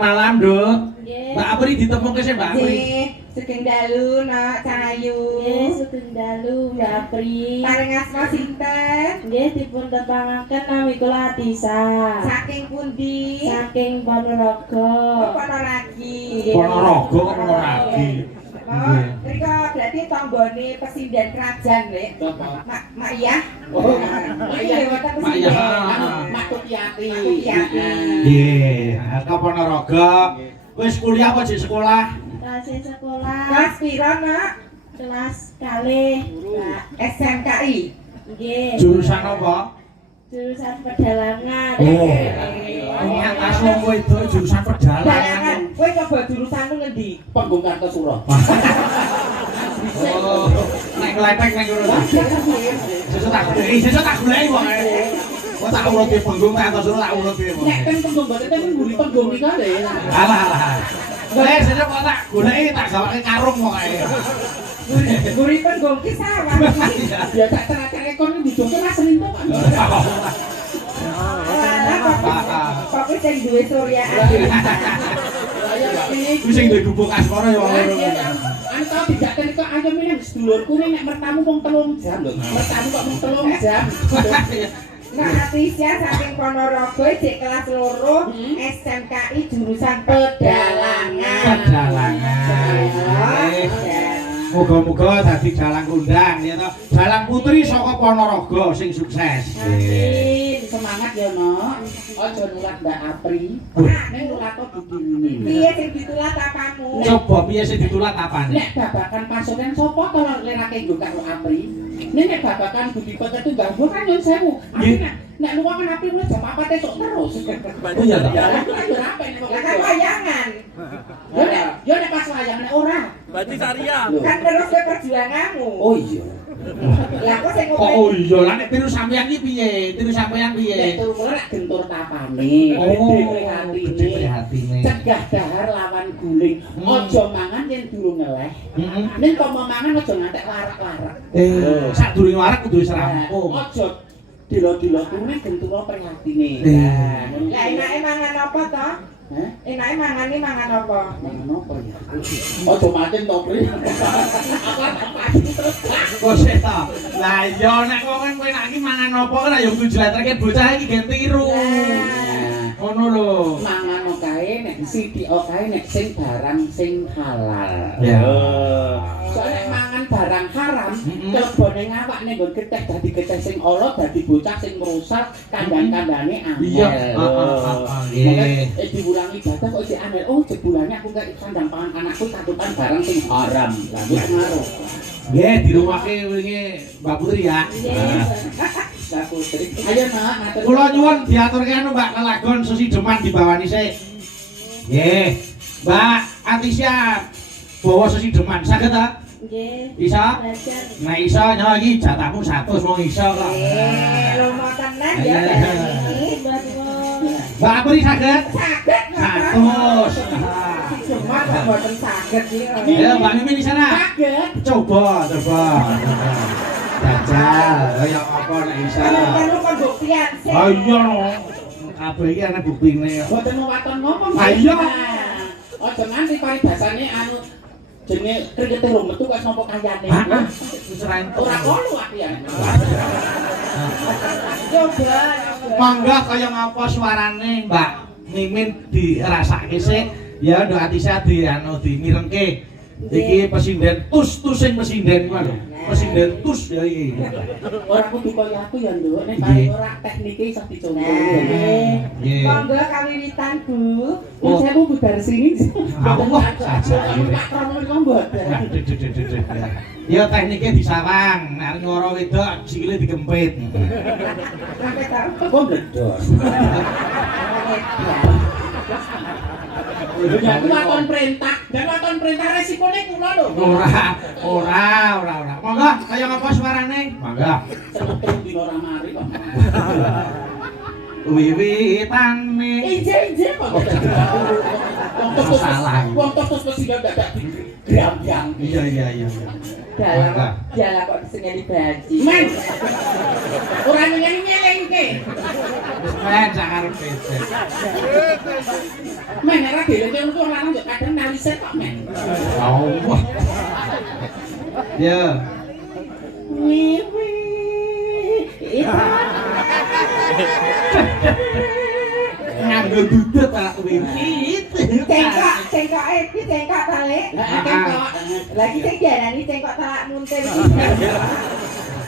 malam, Nduk. Nggih. Mbak Apri ditemuke sih, Mbak Apri. Nggih, sugeng dalu nak Cahayu. Nggih, sugeng dalu Mbak Apri. Paring asma sinten? Nggih dipun tepangaken nami kula Atisa. Saking pundi? Saking Ponorogo. Kono lagi. Nggih. Ponorogo kok ono lagi. Oh, mriko berarti tanggane pesinden kerajaan, Lek. Mak Iyah. Oh, Iki wonten Mak Iyah. pesinden. Mak Tutyati. Tutyati. Nggih, ke Ponorogo. Wis kuliah apa jek sekolah? Kasih sekolah. Kelas piro, Nak? Kelas kalih. Mbak. SMKI. Nggih. Jurusan apa? Jurusan pedalangan. Oh. Ini atas wong itu jurusan Dalangan. pedalangan. Kowe coba jurusanmu ngendi? Panggung Kartosuro. Oh, nek kletek nek ngono. Sesuk tak goleki wong. Kok tak uruti panggung tak terus tak uruti wong. Nek kan panggung boten kan mburi panggung iki lho. Alah alah. Sesuk kok tak goleki tak gawake karung kok ae. Guripen gongki sawah. Ya tak terak-terak kon dijoke Mas Rinto Pak. Kok sing duwe suryaan. Wis sing duwe gubuk asmara ya wong loro. Anto dijak kok ayo milih sedulurku nek mertamu mung 3 jam lho. Mertamu kok mung 3 jam. Nah, Atisya saking Ponorogo cek kelas loro SMKI jurusan pedalangan. Pedalangan. Muga-muga dadi dalang kondang ya toh. Dalang putri saka Ponorogo sing sukses. Amin. Semangat ya, Nok. Aja nulat Mbak Apri. Ning nulat kok begini. Piye sing ditulat apamu? Coba piye sing ditulat apane? Nek babakan pasukan sapa to lerake nggo karo Apri? Nek babakan budi pekerti ganggu kan nyun sewu. Nek luwangan Apri mulai jam 4 esuk terus. Oh iya toh. Ya lha apa nek Lah kan wayangan. Yo nek pas wayang nek ora. Berarti Saria. Kan terus ke perjuanganmu. Oh iya. Lah kok sing Kok oh iya lah nek tiru sampeyan iki piye? Tiru sampeyan Nek piye? turu kula nek gentur tapane, Oh, gede gede prihatine. cegah dahar lawan guling. Aja mangan yen durung ngeleh. Heeh. Ning kok mau mangan aja ngantek larak-larak. Sadurunge warak kudu wis rampung. Aja dilo-dilo kuwi gentura prihatine. Lah enake mangan apa to? Hah? Enake mangane mangan apa? Mangan apa ya? Aja mancing to, Pri. Apa pasti terus. Kok sik to? Lah iya nek wong kan kowe nek iki mangan apa kan ya kudu jletreke bocah iki gen tiru. Ngono lho. Mangan kae nek sithik kae nek sing barang sing halal. Ya. Soale nek mangan barang haram, kelebone ngawak ning nggon getih dadi getih sing ala dadi bocah sing merusak kandang-kandane angel. Iya. Nggih. Diulangi ibadah kok sik angel. Oh, jebulane aku gak kandang pangan anakku tatutan barang sing haram. Lah wis ngaruh. Nggih, dirumahke wingi Mbak Putri ya. Mbak Putri. Ayo, Nak, ngatur. Kula nyuwun diaturke anu Mbak Lelagon Susi Deman dibawani sik. Nggih. Mbak Atisya bawa Susi Deman saged ta? Nggih. Bisa? Belajar. Nek iso nyawa iki jatahmu 100 wong iso kok. Lomo tenan ya Iya. dari ini. Mbak Pun. Mbak Apri saged? Saged 100. Cuma kok mboten saged iki. Ya Mbak Mimin di sana. Kaget. Coba. Jajal, kaya apa nek iso. Kan kok buktian sih. Oh iya no. Kabeh iki ana buktine. Boten waton ngomong. Ayo. Aja nganti paribasane anu jenenge krikete rong metu kok sapa kayane. Wis ra entuk. Ora kono aku ya. Coba. Mangga kaya ngapa suarane Mbak Mimin dirasake sik. Ya Nduk Atisa di anu dimirengke. Iki pesinden tus sing pesinden kuwi lho. Pesinden tus ya iki. Ora kudu kaya aku ya, Nduk. Nek Nggih. ora teknike iso dicontoh. Nggih. Monggo kawiwitan, Bu. Wong sewu budar sini. Allah saja. Pak Pramono kok mboten. Ya teknike disawang, nek ngoro wedok sikile dikempit. Sampai tahu. Kok bledor. Ya waton perintah, dan waton perintah resikone kula lho. Ora. Monggo kaya ngapa suarane? Monggo. Semetu dina ora mari kok. Wiwitane. Ije kok. Salah. Wong terus mesti dadak diambyang. Iya. Dalam jalan kok disengeni baji. Men. Ora nyengeni-nyengke iki. Men sakarepe. Men ora dhewe untuk lanang yo kadang nalise kok men. Allah. Ya. Wiwi. Nganggo dudut tak wiwit. Cengkok iki cengkok tale. Lagi sing diarani cengkok talak muntir iki.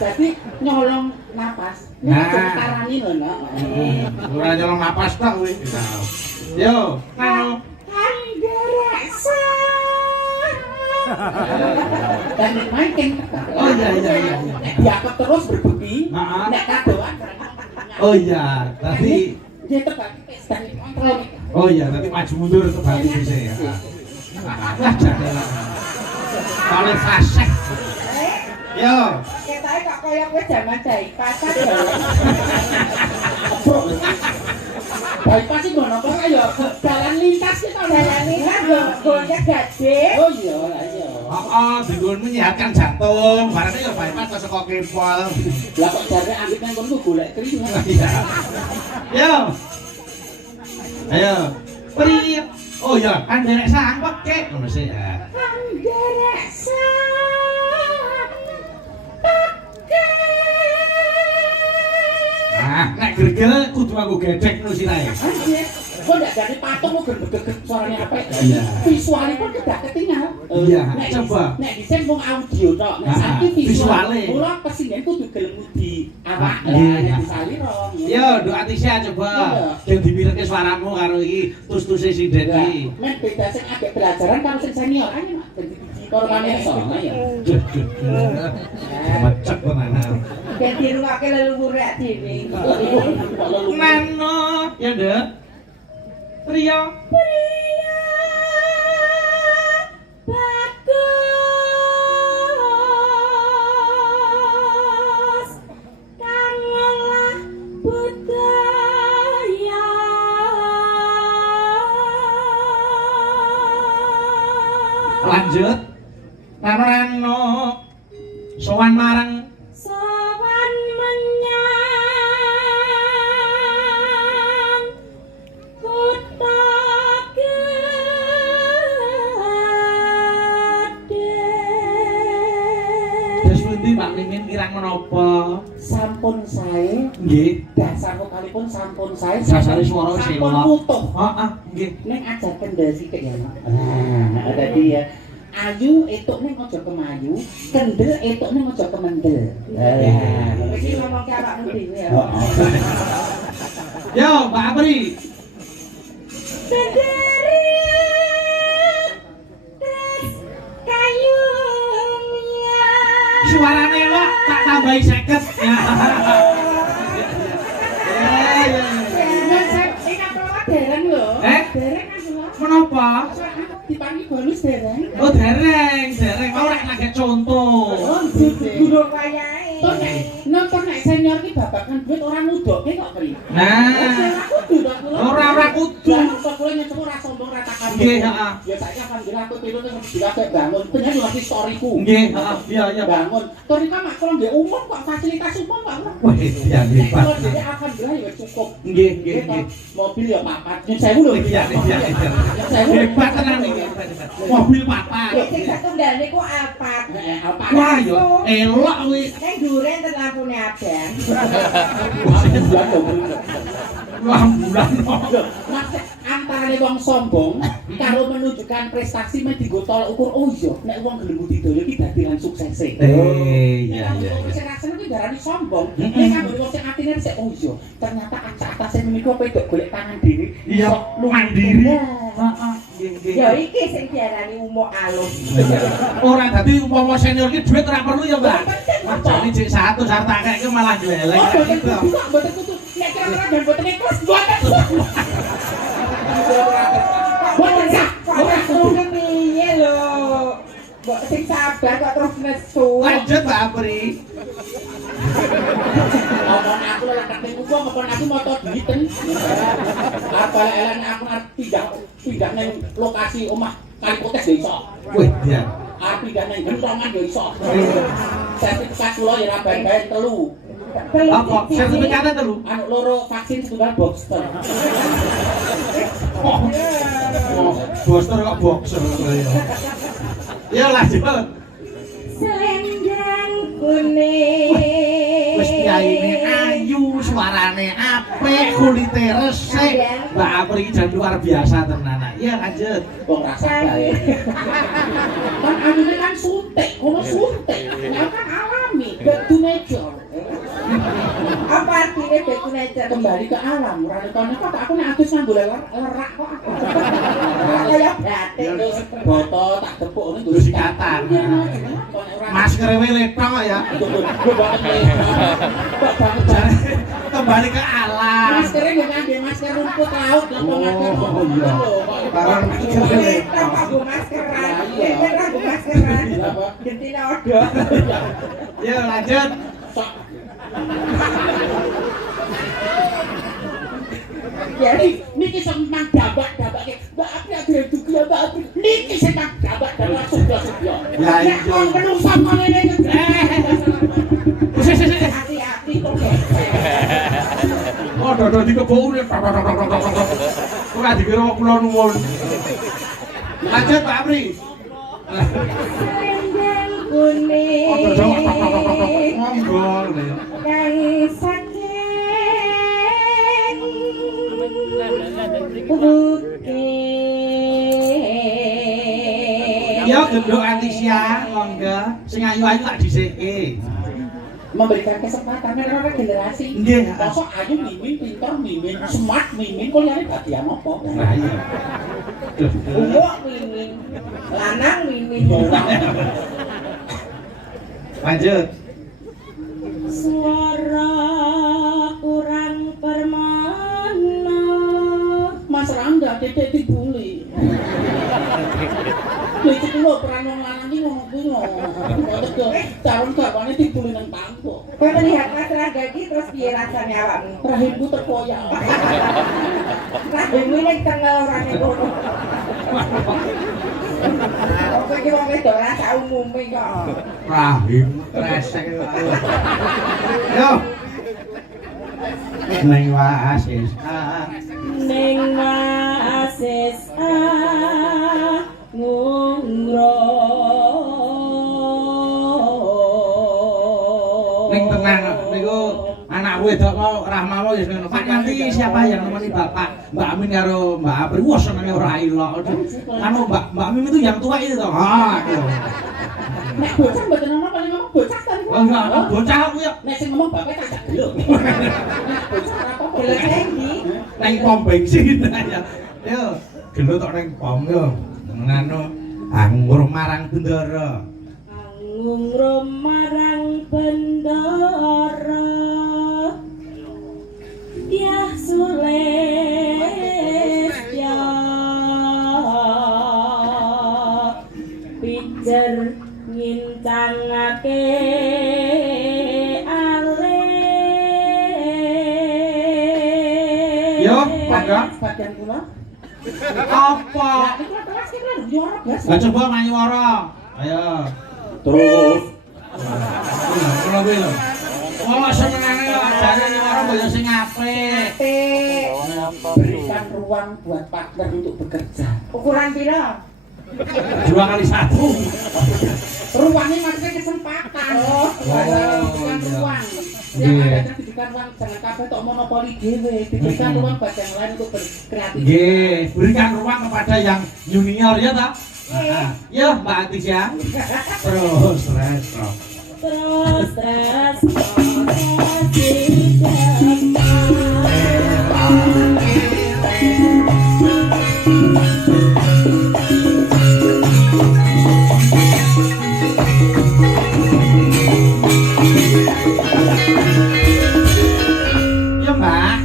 Jadi nyolong napas. Nah. Tarani lho, Nak. Ora nyolong napas tok kuwi. Yo, anu. Anggerasa. Dan main Oh iya. diangkat terus berbukti. Heeh. Nek kadoan. Oh iya, tadi Dia terbagi pesta nih, kontrol nih. oh iya, tadi maju mundur kembali bisa ya. Wah, jangan. Kalau fasek. Yo, Ketoke kok kaya kowe jaman jahit pasar lho. Bypass sih ngono kok ya jalan lintas ki to. Dalan iki kan gonnya gede. Oh iya, iya. oh, digon menyehatkan jantung. Barangnya ya bypass ke saka kepol. Lah kok jare ambek nang kono golek kri. Iya. Yo. Ayo. Priip. Oh iya, kan derek sangkep kek ngono sih ya. Anggerasa. Nah, nek gregel kudu aku gedek ngono sirahe. Anjir, kok ndak jadi patung kok gede-gede suaranya apa? Iya. Visualnya pun tidak ketinggal. Iya, Nek coba. Nek disen mung audio tok, nek Ah, saiki visuale. visuale. Mula presiden kudu gelem di awak Iya. lah nek disaliro. Yo, doa Tisha coba. Ben dimirengke suaramu karo iki tus-tuse sinden iki. Men beda sing agak pelajaran karo sing senior aja mak dadi biji korban iso ya. Macet tenan. Ben dirungake leluhur dhewe. Nano, ya Nduk. Priya. Bagus kang ngolah budaya. Lanjut. Nano sowan marang Sowan menyang kutha gedhe. Terus pundi Mbak Mimin kirang menapa? Sampun sae, Nggih. dasar vokalipun sampun sae. Dasare swara sampun sela. utuh. Heeh, nggih. Ning aja kendel sithik ya, Mak. Nah, tadi ya. Ayu etuk ning aja kemayu, kendel etuk ning aja kemendel. Iki ngomong ke awakmu dhewe ya. Yo, Mbak Apri. Sendiri terus kayunya. Suarane kok tak tambahi 50. Ya. Ya. Men saya ini apa dereng lho. Eh? Dereng aku lho. Menapa? Dipangi bonus dereng. Oh, dereng. Ora lagi contoh. Oh, gitu. Durung wayahe. Tuh nek nonton nek senior ki babakan duit ora mudoke kok pri. Nah, ora kudu. Kok kula nyecuk ora sombong ora takkan. Nggih, heeh. Ya saiki alhamdulillah aku tiru ning dikake bangun. Bener lho historiku. Nggih, heeh. Iya. Bangun. Torika mak kalau nggih umum kok fasilitas umum kok. Wah, iya hebat. Kalau jadi alhamdulillah ya cukup. Nggih. Mobil ya papat. Nyun sewu lho. Iya. Nyun sewu. Hebat tenan iki. Mobil papat. Ya sing setunggal niku Alphard. Apa? Wah, yo elok kuwi. Ning dhuwure enten lampune abang. Wah, bulan kok. Mas antara wong sombong karo menunjukkan prestasi men dienggo tolak ukur oh iya nek wong gelem budidaya iki dadi lan suksese. Iya. Sing rasane ki darani sombong. Nek kanggo wong sing atine sik oh iya ternyata acak-acase meniku pedok golek tangan dhewe. Iya, mandiri. Heeh. Ya iki sing diarani umuk alus. Ora dadi umpama senior ki dhuwit ora perlu ya, Mbak. Wah, jane cek 100 hartake malah gleleng. Oh, mboten kudu nek kira-kira dan mboten ikhlas mboten. Mboten sah. Ora kudu piye lho. Mbok sing sabar kok terus nesu. Lanjut, Mbak Apri. Omong aku lek ning kuwi ngopon aku moto duiten. Apa elen aku arep pindah ning lokasi omah kali potes ya iso. Wih, iya. Arep pindah ning gentongan ya iso. Sertifikat kula ya ra ben-ben 3. Apa? Sertifikatnya telu. Anu loro vaksin setunggal booster. Oh, booster kok boxer ya. Ya lanjut. Selendang kuning. Wis kiyaine ayu, suarane apik, kulite resik. Mbak Apri jan luar biasa tenan. Iya lanjut. Wong rasa bae. Kan anune kan suntik, kono suntik. Nah kan alami, back to nature. Apa artinya back to nature? Kembali ke alam. Rane kok aku nek adus nganggo lerak kok. Kayak batik. Terus boto tak tepuk ngene Terus ikatan. Masker letok ya. Kembali ke alam. Maskernya gue ngangge masker rumput laut lah pengajar. Oh iya. Barang Letak aku maskeran. Letak aku maskeran. Gentina odo. Ya lanjut. Jadi Niki semang dabak-dabak Mbak Apri ada dugi ya Mbak Apri. Niki semang dabak-dabak sudah. Ya iya. Wong kenung sama ngene. Sik. hati-hati kok. Oh, dodo dikebuk nek. Ora dikira kula nuwun. Lanjut Pak Apri. Selendang Oh, dodo kuning. monggo. Kang saking bukit. Ya gendok Antisya, monggo. Sing ayu-ayu tak dhisike. Memberikan kesempatan kan orang generasi. Nggih. Kosok ayu mimin, pintar mimin, smart mimin, kuliahnya bagian apa? Nah iya. Duh. Ungu mimin. Lanang mimin. Lanjut. Suara kurang permana. Mas Rangga, dedek dibully. Itu dulu peran wong lanang iki ngomong kuwi ngono. Calon garwane dibully nang pangko. Kowe melihat Mas Rangga iki terus piye rasane awakmu? Rahimku terkoyak. Rahimmu ning tengah orane kono. Oke iki wong wedok rasa umume kok. Rahim kresek. Yo. Neng wasis. Ning masis ngungro. Ning tenang niku anak wedok mau Rahma mau ya ngono. Pak nanti siapa yang nemeni Bapak? Mbak Amin karo Mbak Apri. Wah senenge ora ilok. Anu Mbak Amin itu yang tua itu toh. Itu. Nek bocah mboten ono paling ngomong bocah tadi. Oh enggak, bocah aku ya. Nek sing ngomong bapak tak gelo. Nek bocah ora apa-apa. Gelo sing ndi? Neng pom bensin aja. Yo, gelo tok neng pom yo. Ngono anggur marang bendara. Ngungro marang bendara. Ya sules ya. Pijer ngintangake ale. Yo, mangga. Bagian kula. Apa? Lah iki kelas iki kan juara biasa. Lah coba manywara. Ayo. Terus Kula kuwi lho. Wong senengane kok ajare nyewara mbok sing apik. Apik. berikan ruang buat partner untuk bekerja. Ukuran piro? 2 kali 1. Ruangnya maksudnya kesempatan. Berikan ruang. Yang ada kan diberikan ruang, jangan kabeh tok monopoli dhewe. Diberikan ruang buat yang lain untuk berkreatif. Nggih, berikan ruang kepada yang junior ya ta? Ya, Mbak Atis ya. Terus. Terus Ya, Mbak.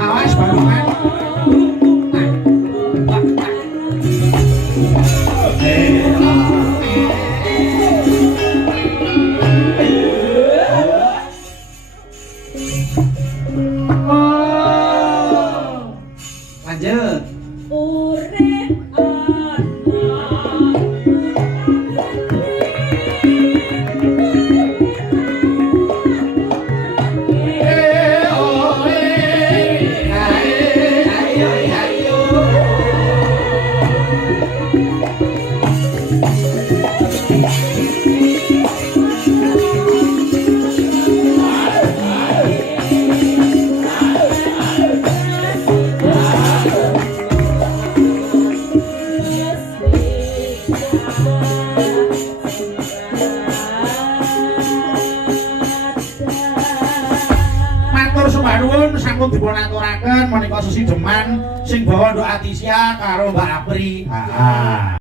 Awas balungan. Oh. Lanjut. urip Matur sumanuwun sampun dipun aturaken menika sesideman sing bawa nduk Atisya karo Mbak Apri.